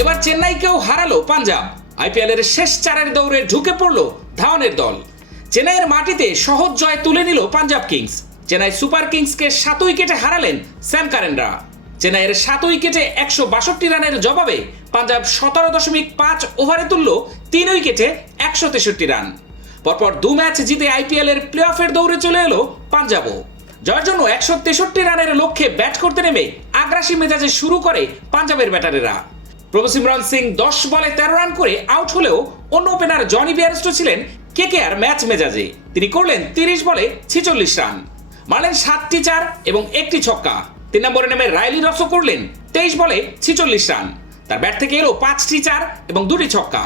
এবার চেন্নাইকেও হারালো পাঞ্জাব। আইপিএলের শেষ চারের দৌড়ে ঢুকে পড়ল ধাওয়ানের দল। চেন্নাইয়ের মাটিতে সহজ জয় তুলে নিল পাঞ্জাব কিংস। চেন্নাই সুপার কিংসকে 7 উইকেটে হারালেন স্যাম কারেনরা। চেন্নাইয়ের 7 উইকেটে 162 রানের জবাবে পাঞ্জাব 17.5 ওভারে তুলল 3 উইকেটে 163 রান। পরপর 2 ম্যাচ জিতে আইপিএলের প্লে অফের দৌড়ে চলে এলো পাঞ্জাবও। জয়ের জন্য 163 রানের লক্ষ্যে ব্যাট করতে নেমে আগ্রাসী মেজাজে শুরু করে পাঞ্জাবের ব্যাটারেরা। প্রভু সিমরন সিং 10 বলে 13 রান করে আউট হলেও অন্য ওপেনার জনি বেয়ারস্টো ছিলেন কেকেআর ম্যাচ মেজাজে। তিনি করলেন 30 বলে 46 রান, মারলেন 7টি 4 এবং 1টি ছক্কা। 3 নম্বরে নেমে রাইলি রসও করলেন 23 বলে 46 রান। তার ব্যাট থেকে এলো 5টি 4 এবং 2টি ছক্কা।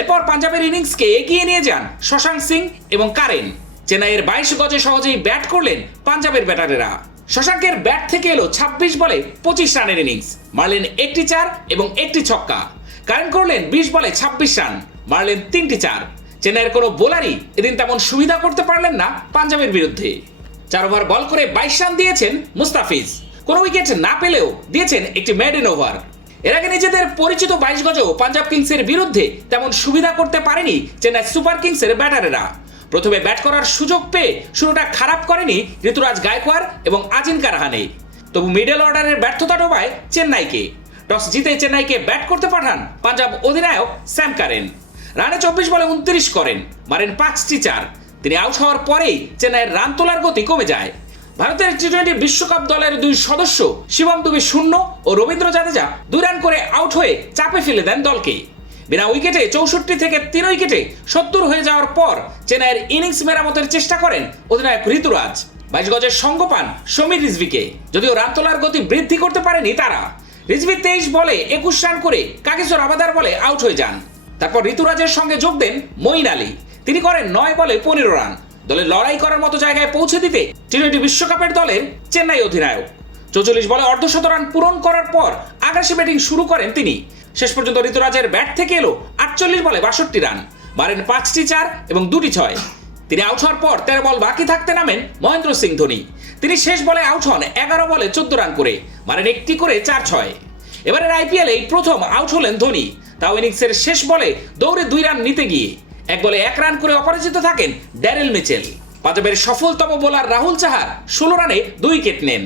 এরপর পাঞ্জাবের ইনিংসকে এগিয়ে নিয়ে যান শশাঙ্ক সিং এবং কারেন। চেন্নাইয়ের 22 গজে সহজেই ব্যাট করলেন পাঞ্জাবের ব্যাটারেরা। শশাঙ্কের ব্যাট থেকে এলো 26 বলে 25 রানের ইনিংস, মারলেন 1টি 4 এবং 1টি ছক্কা। কারেন করলেন 20 বলে 26 রান, মারলেন 3টি 4। চেন্নাইয়ের কোনো বোলারই এদিন তেমন সুবিধা করতে পারলেন না পাঞ্জাবের বিরুদ্ধে। 4 ওভার বল করে 22 রান দিয়েছেন মুস্তাফিজ। কোনো উইকেট না পেলেও দিয়েছেন একটি মেডেন ওভার। এর আগে নিজেদের পরিচিত 22 গজেও পাঞ্জাব কিংসের বিরুদ্ধে তেমন সুবিধা করতে পারেনি চেন্নাই সুপার কিংসের ব্যাটারেরা। প্রথমে ব্যাট করার সুযোগ পেয়ে শুরুটা খারাপ করেনি ঋতুরাজ গায়কোয়াড় এবং আজিঙ্কা রাহানে। তবু মিডল অর্ডারের ব্যর্থতা ডোবায় চেন্নাইকে। টস জিতে চেন্নাইকে ব্যাট করতে পাঠান পাঞ্জাব অধিনায়ক স্যাম কারেন। রানে 24 বলে 29 করেন, মারেন 5টি 4। তিনি আউট হওয়ার পরেই চেন্নাইয়ের রান তোলার গতি কমে যায়। ভারতের টি-20 বিশ্বকাপ দলের 2 সদস্য শিবম দুবে 0 ও রবীন্দ্র জাদেজা 2 রান করে আউট হয়ে চাপে ফেলে দেন দলকে। বিনা উইকেটে 64 থেকে 3 উইকেটে 70 হয়ে যাওয়ার পর চেন্নাইয়ের ইনিংস মেরামতের চেষ্টা করেন অধিনায়ক ঋতুরাজ। 22 গজের সঙ্গ পান সমীর রিজভিকে। যদিও রান তোলার গতি বৃদ্ধি করতে পারেনি তারা। রিজভি 23 বলে 21 রান করে কাগিসো রাবাদার বলে আউট হয়ে যান। তারপর ঋতুরাজের সঙ্গে যোগ দেন মঈন আলী। তিনি করেন 9 বলে 15 রান। দলে লড়াই করার মতো জায়গায় পৌঁছে দিতে টি-20 বিশ্বকাপের দলের চেন্নাই অধিনায়ক। 44 বলে অর্ধশত রান পূরণ করার পর আগ্রাসী ব্যাটিং শুরু করেন তিনি। শেষ পর্যন্ত ঋতুরাজের ব্যাট থেকে এলো 48 বলে 62 রান, মারেন 5টি 4 এবং 2টি 6। তিনি আউট হওয়ার পর 13 বল বাকি থাকতে নামেন মহেন্দ্র সিং ধোনি। তিনি শেষ বলে আউট হন 11 বলে 14 রান করে, মারেন 1টি করে 4-6। এবারের আইপিএলে এই প্রথম আউট হলেন ধোনি, তাও ইনিংসের শেষ বলে দৌড়ে 2 রান নিতে গিয়ে। 1 বলে 1 রান করে অপরাজিত থাকেন ড্যারেল মিচেল। পাঞ্জাবের সফলতম বোলার রাহুল চাহার 16 রানে 2 উইকেট নেন।